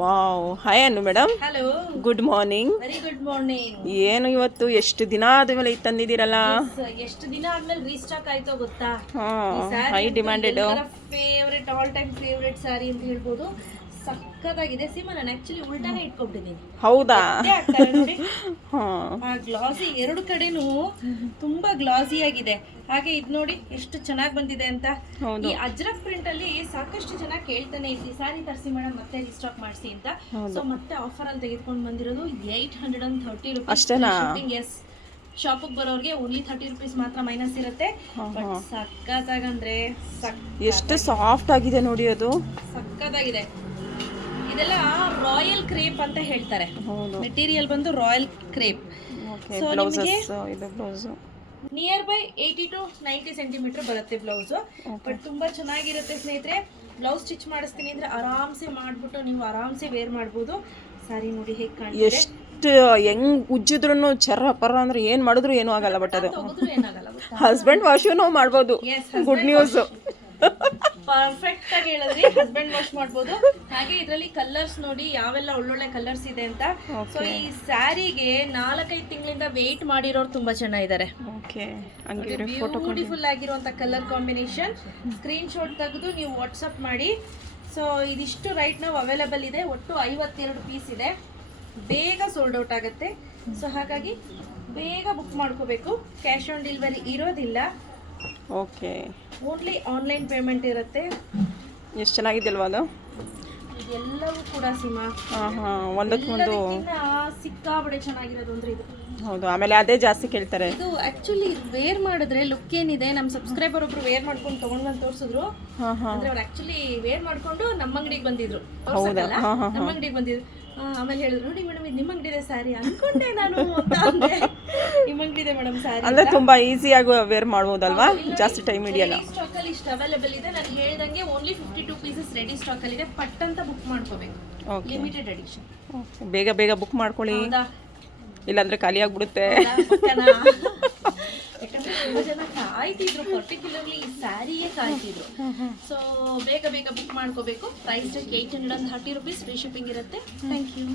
Wow, hi ಅನ್ನು madam. Hello, good morning. Very good morning. ಏನು ಇವತ್ತು ಎಷ್ಟು ದಿನ ಆದ್ಮೇಲೆ ಇದು ತಂದಿದ್ದೀರಲ್ಲ? ಎಷ್ಟು ದಿನ ಆದ್ಮೇಲೆ ರೀಸ್ಟಾಕ್ ಆಯ್ತೋ ಗೊತ್ತಾ? High demanded, favourite, all time favourite sari ಅಂತ ಹೇಳ್ಬೋದು. ಸಕ್ಕತ್ತಾಗಿದೆ. ಸಿಮಾ, ನಾನು ಆಕ್ಚುಲಿ ಉಲ್ಟಾನೇ ಇಟ್ಕೊಂಡಿದ್ದೀನಿ. ಹೌದಾ? ನೋಡಿ, ಆ ಗ್ಲಾಸಿ ಎರಡು ಕಡೆನೂ ತುಂಬಾ ಗ್ಲಾಸಿ ಆಗಿದೆ. ಹಾಗೆ ಇದು ನೋಡಿ ಎಷ್ಟು ಚೆನ್ನಾಗಿ ಬಂದಿದೆ ಅಂತ. ಈ ಅಜ್ರಕ್ ಪ್ರಿಂಟ್ ಅಲ್ಲಿ ಸಾಕಷ್ಟು ಜನ ಕೇಳ್ತಾನೆ ಇದ್ವಿ, ಸಾರಿ ತರಿಸಿ ಮೇಡಮ್ ಮತ್ತೆ ರೀಸ್ಟಾಕ್ ಮಾಡಿಸಿ ಅಂತ. ಸೊ ಮತ್ತೆ ಆಫರ್ ಅಲ್ಲಿ ತೆಗೆದುಕೊಂಡು ಬಂದಿರೋದು 830 ರೂಪೀಸ್ ಅಷ್ಟೇನಾ? ಎಸ್, ಶಾಪಿಗೆ ಬರೋರಿಗೆ ಓನ್ಲಿ 30 ರೂಪೀಸ್ ಮಾತ್ರ ಮೈನಸ್ ಇರುತ್ತೆ. ಬಟ್ ಸಕ್ಕತ್ತಾಗಂದ್ರೆ ಎಷ್ಟು ಸಾಫ್ಟ್ ಆಗಿದೆ ನೋಡಿ, ಅದು ಸಕ್ಕತ್ತಾಗಿದೆ. ಇದೆಲ್ಲ ರಾಯಲ್ ಕ್ರೇಪ್ ಅಂತ ಹೇಳ್ತಾರೆ. ಮೆಟೀರಿಯಲ್ ಬಂದು ರಾಯಲ್ ಕ್ರೇಪ್. ಸೊ ನಿಮಗೆ ನಿಯರ್ ಬೈ 80 to 90 ಸೆಂಟಿಮೀಟರ್ ಬರುತ್ತೆ ಬ್ಲೌಸ್. ಬಟ್ ತುಂಬಾ ಚೆನ್ನಾಗಿರುತ್ತೆ ಸ್ನೇಹಿತರೆ. ಬ್ಲೌಸ್ ಸ್ಟಿಚ್ ಮಾಡಿಸ್ತೀನಿ ಅಂದ್ರೆ ಆರಾಮ್ಸೆ ಮಾಡ್ಬಿಟ್ಟು ನೀವು ಆರಾಮ್ಸೆ ವೇರ್ ಮಾಡ್ಬೋದು. ಸಾರಿ ನೋಡಿ ಹೇಗೆ ಕಾಣಿಸುತ್ತೆ. ಎಷ್ಟು ಹೆಂಗ್ ಉಜ್ಜಿದ್ರು ಚರ್ರ ಪರ್ರ ಅಂದ್ರೆ ಏನ್ ಮಾಡಿದ್ರು ಏನೂ ಆಗಲ್ಲ. ಬಟ್ ಅದು ಏನಾಗಲ್ಲ, ಹಸ್ಬೆಂಡ್ ವಾಶ್ ಮಾಡ್ಬೋದು. Good news. ಪರ್ಫೆಕ್ಟ್ ಆಗಿ ಹೇಳಿದ್ರಿ, ಹಸ್ಬೆಂಡ್ ವಾಶ್ ಮಾಡ್ಬೋದು. ಹಾಗೆ ಇದರಲ್ಲಿ ಕಲರ್ಸ್ ನೋಡಿ ಯಾವೆಲ್ಲ ಒಳ್ಳೊಳ್ಳೆ ಕಲರ್ಸ್ ಇದೆ ಅಂತ. ಸೊ ಈ ಸ್ಯಾರಿಗೆ 4-5 ತಿಂಗಳಿಂದ ವೇಟ್ ಮಾಡಿರೋರು ತುಂಬಾ ಚೆನ್ನಾಗಿದ್ದಾರೆ. ಬ್ಯೂಟಿಫುಲ್ ಆಗಿರುವಂತ ಕಲರ್ ಕಾಂಬಿನೇಷನ್. ಸ್ಕ್ರೀನ್ ಶಾಟ್ ತೆಗೆದು ನೀವು ವಾಟ್ಸಪ್ ಮಾಡಿ. ಸೊ ಇದಿಷ್ಟು ರೈಟ್ ನಾವು ಅವೈಲೇಬಲ್ ಇದೆ. ಒಟ್ಟು 52 ಪೀಸ್ ಇದೆ. ಬೇಗ ಸೋಲ್ಡ್ ಔಟ್ ಆಗುತ್ತೆ. ಸೊ ಹಾಗಾಗಿ ಬೇಗ ಬುಕ್ ಮಾಡ್ಕೋಬೇಕು. ಕ್ಯಾಶ್ ಆನ್ ಡೆಲಿವರಿ ಇರೋದಿಲ್ಲ. ಓಕೆ, ಓನ್ಲಿ ಆನ್ಲೈನ್ ಪೇಮೆಂಟ್ ಇರುತ್ತೆ. ಎಷ್ಟು ಚೆನ್ನಾಗಿದೆಯಲ್ವಾ ಅದು? ಎಲ್ಲವೂ ಕೂಡ ಸಿಮಾ ಒಂದಕ್ಕೆ ಒಂದು ಸಿಕ್ಕಾಬಡೆ ಚೆನ್ನಾಗಿರೋದು ಅಂದ್ರೆ ಇದು. ಹೌದು, ಆಮೇಲೆ ಅದೇ ಜಾಸ್ತಿ ಕೇಳ್ತಾರೆ. ಇದು ಆಕ್ಚುಲಿ ವೇರ್ ಮಾಡಿದ್ರೆ ಲುಕ್ ಏನಿದೆ, ನಮ್ಮ ಸಬ್ಸ್ಕ್ರೈಬರ್ ಒಬ್ರು ವೇರ್ ಮಾಡ್ಕೊಂಡು ತಗೊಂಡ್ ಬಂದು ತೋರಿಸಿದ್ರು. ಅಂದ್ರೆ ಅವ್ರು ಆಕ್ಚುಲಿ ವೇರ್ ಮಾಡ್ಕೊಂಡು ನಮ್ಮ ಅಂಗಡಿಗೆ ಬಂದಿದ್ರು. ನಮ್ಮ ಅಂಗಡಿಗೆ ಬಂದಿದ್ರು. ಆಮೇಲೆ ಹೇಳಿದ್ರು, ನೋಡಿ ಮೇಡಮ್ ಇದು ನಿಮ್ಮ ಅಂಗಡಿ ಇದೆ ಸ್ಯಾರಿ ಅನ್ಕೊಂಡೆ ನಾನು ಅಂತ. ನಿಮ್ಮ ಅಂಗಡಿ ಇದೆ ಮೇಡಮ್ ಸ್ಯಾರಿ ಅಂದ್ರೆ ತುಂಬಾ ಈಸಿಯಾಗಿ ವೇರ್ ಮಾಡ್ಬೋದಲ್ವಾ? ಜಾಸ್ತಿ ಟೈಮ್ ಹಿಡಿಯಲ್ಲ. ಸ್ಟಾಕ್ ಅಲ್ಲಿ ಇಷ್ಟು ಅವೈಲೇಬಲ್ ಇದೆ. ನಾನು ಹೇಳಿದಂಗೆ ಓನ್ಲಿ 52 ಪೀಸಸ್ ರೆಡಿ ಸ್ಟಾಕ್ ಅಲ್ಲಿ ಇದೆ. ಪಟ್ ಅಂತ ಬುಕ್ ಮಾಡ್ಕೋಬೇಕು. Limited edition. ಬೇಗ ಬೇಗ ಬುಕ್ ಮಾಡ್ಕೊಳ್ಳಿ, ಇಲ್ಲಾಂದ್ರೆ ಖಾಲಿ ಆಗ್ಬಿಡುತ್ತೆ. ಯಾಕಂದ್ರೆ ತುಂಬಾ ಜನ ಕಾಯ್ತಿದ್ರು, ಪರ್ಟಿಕ್ಯುಲರ್ಲಿ ಈ ಸ್ಯಾರಿಯೇ ಕಾಯ್ತಿದ್ರು. ಸೊ ಬೇಗ ಬೇಗ ಬುಕ್ ಮಾಡ್ಕೋಬೇಕು. Price 830 rupees. ಫ್ರೀ ಶಿಪ್ಪಿಂಗ್ ಇರುತ್ತೆ. Thank you.